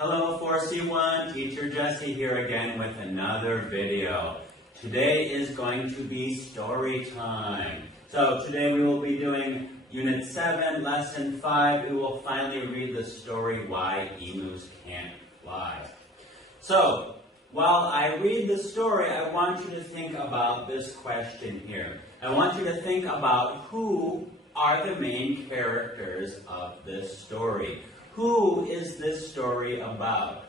Hello 4C1, Teacher Jesse here again with another video. Today is going to be story time. So today we will be doing Unit 7, Lesson 5. We will finally read the story, Why Emus Can't Fly. So, while I read the story, I want you to think about this question here. I want you to think about who are the main characters of this story. Who is this story about?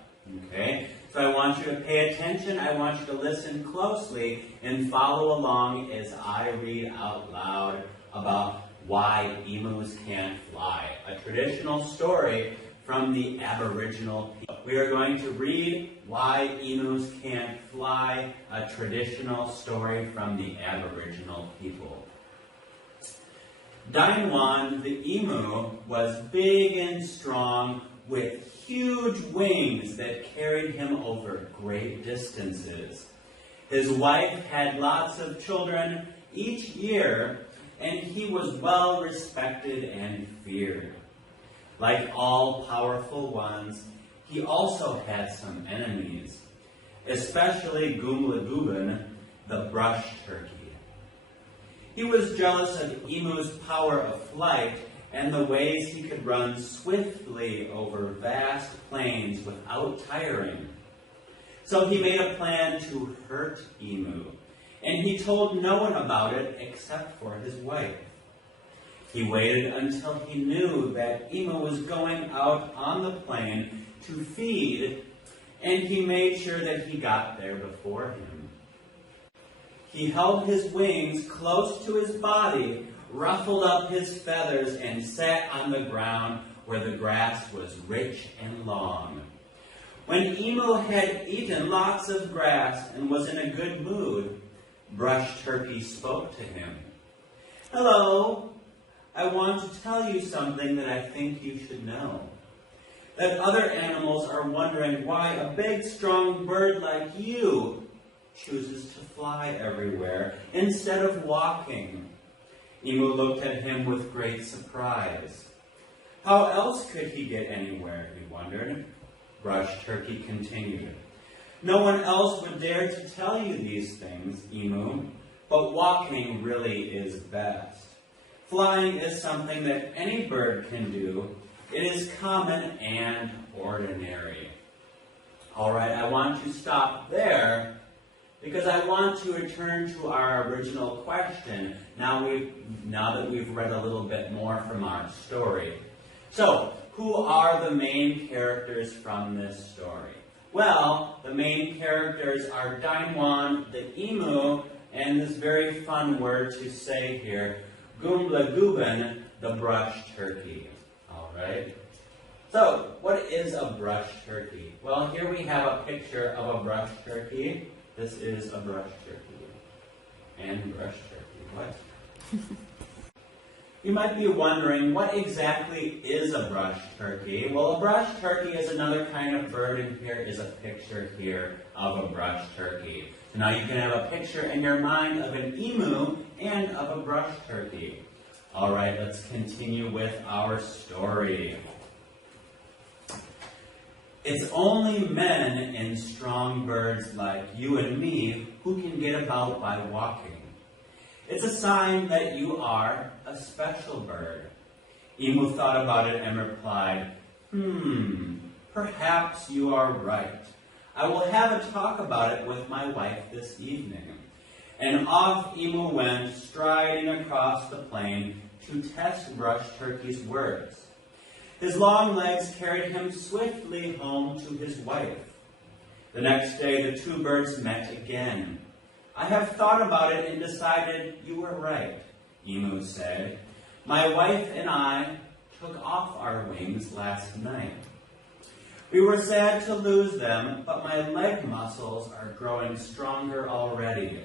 Okay, so I want you to pay attention, I want you to listen closely and follow along as I read out loud about why emus can't fly. A traditional story from the Aboriginal people. We are going to read Why Emus Can't Fly, a traditional story from the Aboriginal people. Daiwan the emu was big and strong with huge wings that carried him over great distances. His wife had lots of children each year, and he was well respected and feared. Like all powerful ones, he also had some enemies, especially Goomla the brush turkey. He was jealous of Emu's power of flight and the ways he could run swiftly over vast plains without tiring. So he made a plan to hurt Emu, and he told no one about it except for his wife. He waited until he knew that Emu was going out on the plain to feed, and he made sure that he got there before him. He held his wings close to his body, ruffled up his feathers, and sat on the ground where the grass was rich and long. When Emu had eaten lots of grass and was in a good mood, Brush Turkey spoke to him. "Hello, I want to tell you something that I think you should know. That other animals are wondering why a big, strong bird like you chooses to fly everywhere instead of walking." Emu looked at him with great surprise. How else could he get anywhere, he wondered. Brush Turkey continued. "No one else would dare to tell you these things, Emu, but walking really is best. Flying is something that any bird can do. It is common and ordinary." All right, I want to stop there because I want to return to our original question now that we've read a little bit more from our story. So, who are the main characters from this story? Well, the main characters are Daiwan the emu, and this very fun word to say here, Goomla the brush turkey. All right. So, what is a brush turkey? Well, here we have a picture of a brush turkey. This is a brush turkey. And brush turkey. What? You might be wondering, what exactly is a brush turkey? Well, a brush turkey is another kind of bird, and here is a picture here of a brush turkey. So now you can have a picture in your mind of an emu and of a brush turkey. All right, let's continue with our story. It's only men and strong birds like you and me who can get about by walking. It's a sign that you are a special bird. Emu thought about it and replied, perhaps you are right. I will have a talk about it with my wife this evening. And off Emu went, striding across the plain to test Brush Turkey's words. His long legs carried him swiftly home to his wife. The next day, the two birds met again. "I have thought about it and decided you were right," Emu said. "My wife and I took off our wings last night. We were sad to lose them, but my leg muscles are growing stronger already.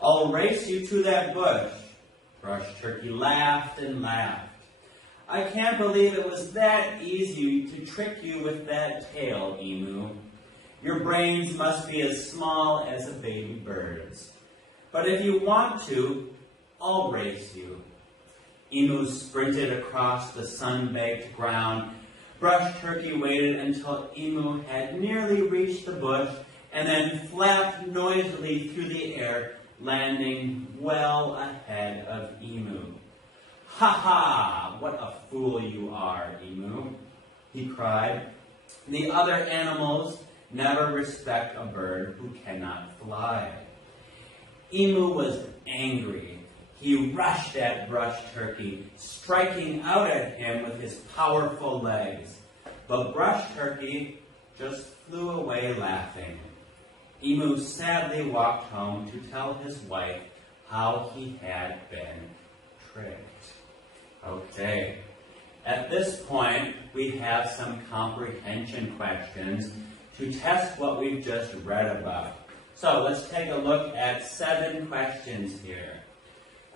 I'll race you to that bush." Brush Turkey laughed and laughed. "I can't believe it was that easy to trick you with that tail, Emu. Your brains must be as small as a baby bird's. But if you want to, I'll race you." Emu sprinted across the sun-baked ground, Brush Turkey waited until Emu had nearly reached the bush and then flapped noisily through the air, landing well ahead of Emu. "Ha ha! What a fool you are, Emu," he cried. "The other animals never respect a bird who cannot fly." Emu was angry. He rushed at Brush Turkey, striking out at him with his powerful legs. But Brush Turkey just flew away laughing. Emu sadly walked home to tell his wife how he had been tricked. Okay, at this point we have some comprehension questions to test what we've just read about. So let's take a look at 7 questions here.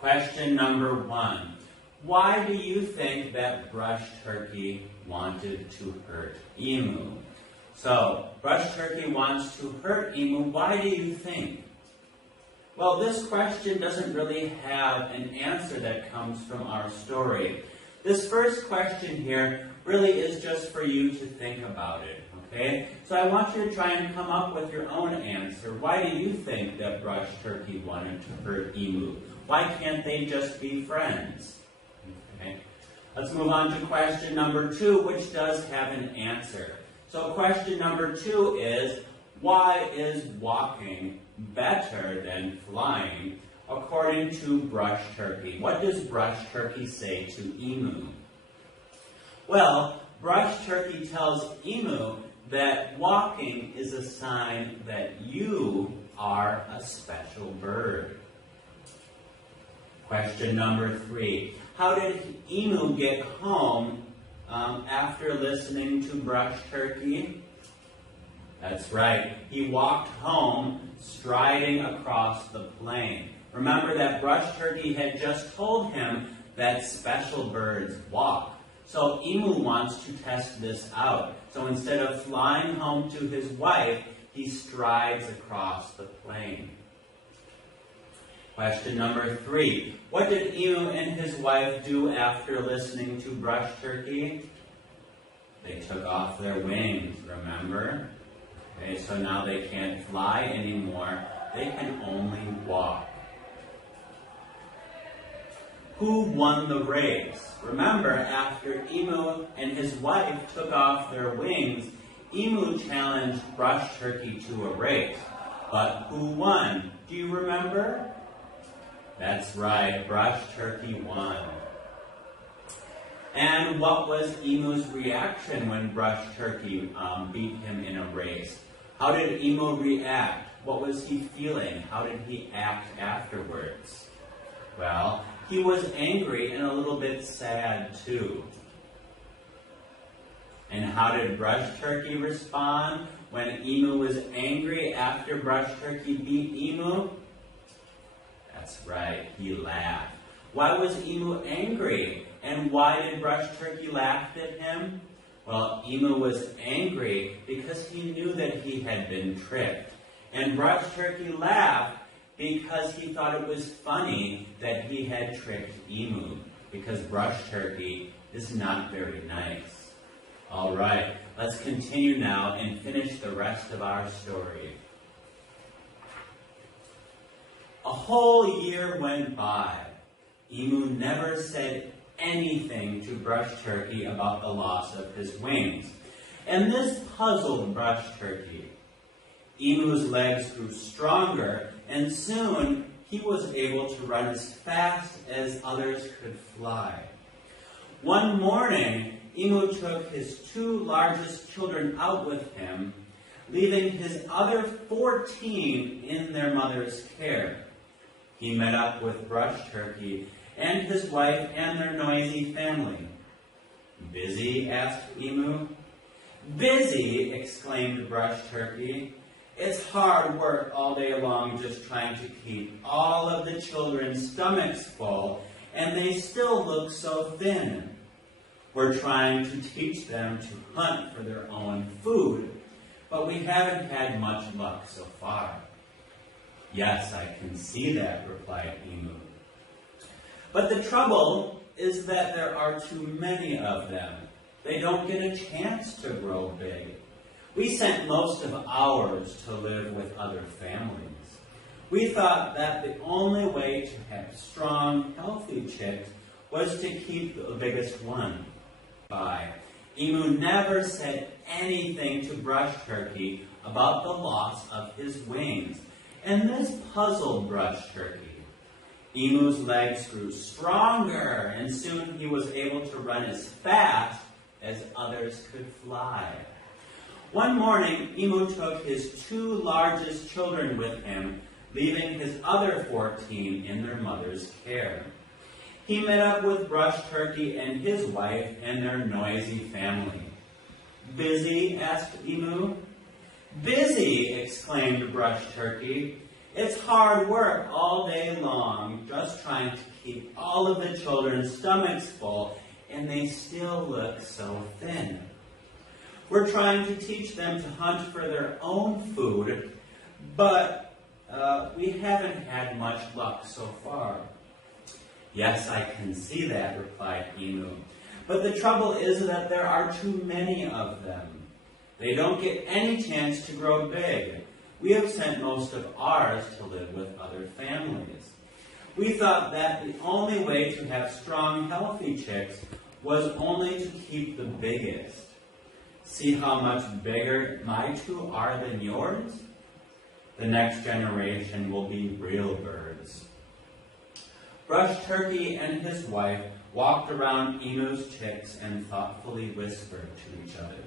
Question number 1. Why do you think that Brush Turkey wanted to hurt Emu? So, Brush Turkey wants to hurt Emu. Why do you think? Well, this question doesn't really have an answer that comes from our story. This first question here really is just for you to think about it, okay? So I want you to try and come up with your own answer. Why do you think that Brush Turkey wanted to hurt Emu? Why can't they just be friends? Okay. Let's move on to question number 2, which does have an answer. So question number 2 is, why is walking better than flying according to Brush Turkey? What does Brush Turkey say to Emu? Well, Brush Turkey tells Emu that walking is a sign that you are a special bird. Question number 3. How did Emu get home after listening to Brush Turkey? That's right. He walked home striding across the plain. Remember that Brush Turkey had just told him that special birds walk. So Emu wants to test this out. So instead of flying home to his wife, he strides across the plain. Question number 3. What did Emu and his wife do after listening to Brush Turkey? They took off their wings, remember? Okay, so now they can't fly anymore. They can only walk. Who won the race? Remember, after Emu and his wife took off their wings, Emu challenged Brush Turkey to a race. But who won? Do you remember? That's right, Brush Turkey won. And what was Emu's reaction when Brush Turkey beat him in a race? How did Emu react? What was he feeling? How did he act afterwards? Well, he was angry and a little bit sad too. And how did Brush Turkey respond when Emu was angry after Brush Turkey beat Emu? That's right, he laughed. Why was Emu angry? And why did Brush Turkey laugh at him? Well, Emu was angry because he knew that he had been tricked. And Brush Turkey laughed because he thought it was funny that he had tricked Emu, because Brush Turkey is not very nice. All right, let's continue now and finish the rest of our story. A whole year went by. Emu never said anything to Brush Turkey about the loss of his wings, and this puzzled Brush Turkey. Emu's legs grew stronger, and soon he was able to run as fast as others could fly. One morning, Emu took his 2 largest children out with him, leaving his other 14 in their mother's care. He met up with Brush Turkey and his wife and their noisy family. "Busy?" asked Emu. "Busy!" exclaimed Brush Turkey. "It's hard work all day long just trying to keep all of the children's stomachs full, and they still look so thin. We're trying to teach them to hunt for their own food, but we haven't had much luck so far." "Yes, I can see that," replied Emu. "But the trouble is that there are too many of them. they don't get a chance to grow big. We sent most of ours to live with other families. We thought that the only way to have strong, healthy chicks was to keep the biggest one by. Emu never said anything to Brush Turkey about the loss of his wings, and this puzzled Brush Turkey. Emu's legs grew stronger, and soon he was able to run as fast as others could fly. One morning, Emu took his 2 largest children with him, leaving his other 14 in their mother's care. He met up with Brush Turkey and his wife and their noisy family. "Busy?" asked Emu. "Busy!" exclaimed Brush Turkey. "It's hard work all day long, just trying to keep all of the children's stomachs full, and they still look so thin. We're trying to teach them to hunt for their own food, but we haven't had much luck so far." "Yes, I can see that," replied Emu. "But the trouble is that there are too many of them. They don't get any chance to grow big. We have sent most of ours to live with other families. We thought that the only way to have strong, healthy chicks was only to keep the biggest. See how much bigger my 2 are than yours? The next generation will be real birds." Brush Turkey and his wife walked around Emu's chicks and thoughtfully whispered to each other.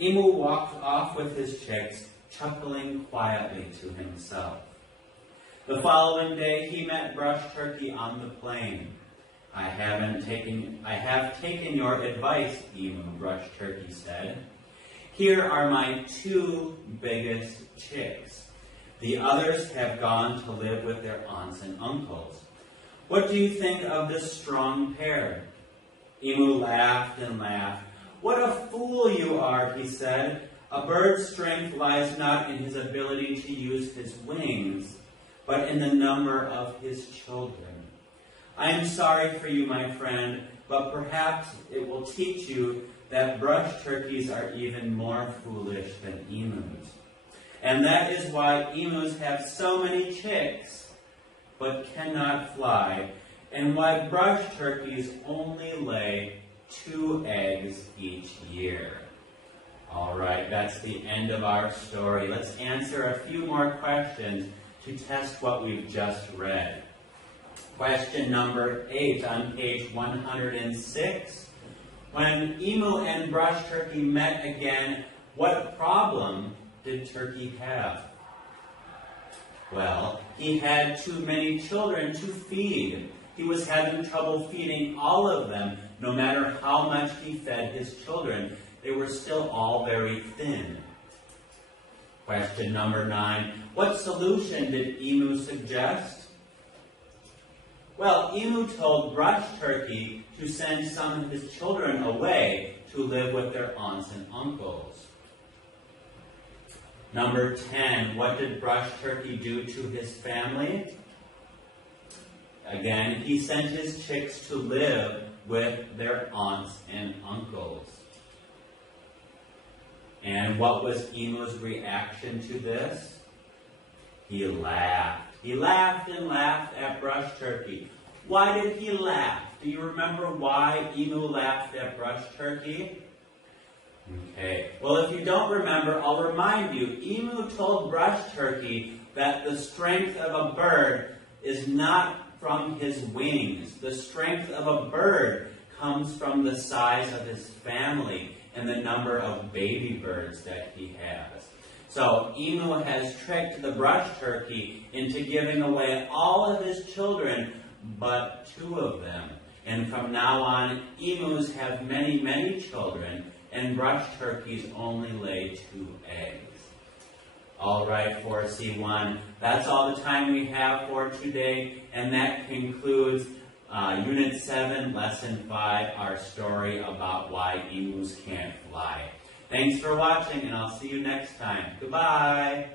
Emu walked off with his chicks, chuckling quietly to himself. The following day, he met Brush Turkey on the plain. I have taken your advice, Emu," Brush Turkey said. "Here are my 2 biggest chicks. The others have gone to live with their aunts and uncles. What do you think of this strong pair?" Emu laughed and laughed. "What a fool you are," he said. "A bird's strength lies not in his ability to use his wings, but in the number of his children. I am sorry for you, my friend, but perhaps it will teach you that brush turkeys are even more foolish than emus. And that is why emus have so many chicks, but cannot fly, and why brush turkeys only lay 2 eggs each year." All right, that's the end of our story. Let's answer a few more questions to test what we've just read. Question number 8 on page 106. When Emu and Brush Turkey met again, what problem did Turkey have? Well, he had too many children to feed. He was having trouble feeding all of them. No matter how much he fed his children, they were still all very thin. Question number 9. What solution did Emu suggest? Well, Emu told Brush Turkey to send some of his children away to live with their aunts and uncles. Number 10. What did Brush Turkey do to his family? Again, he sent his chicks to live with their aunts and uncles. And what was Emu's reaction to this? He laughed. He laughed and laughed at Brush Turkey. Why did he laugh? Do you remember why Emu laughed at Brush Turkey? Okay. Well, if you don't remember, I'll remind you. Emu told Brush Turkey that the strength of a bird is not from his wings. The strength of a bird comes from the size of his family and the number of baby birds that he has. So Emu has tricked the Brush Turkey into giving away all of his children but 2 of them. And from now on, emus have many, many children, and brush turkeys only lay 2 eggs. All right, 4C1, that's all the time we have for today, and that concludes Unit 7, Lesson 5, our story about why emus can't fly. Thanks for watching, and I'll see you next time. Goodbye.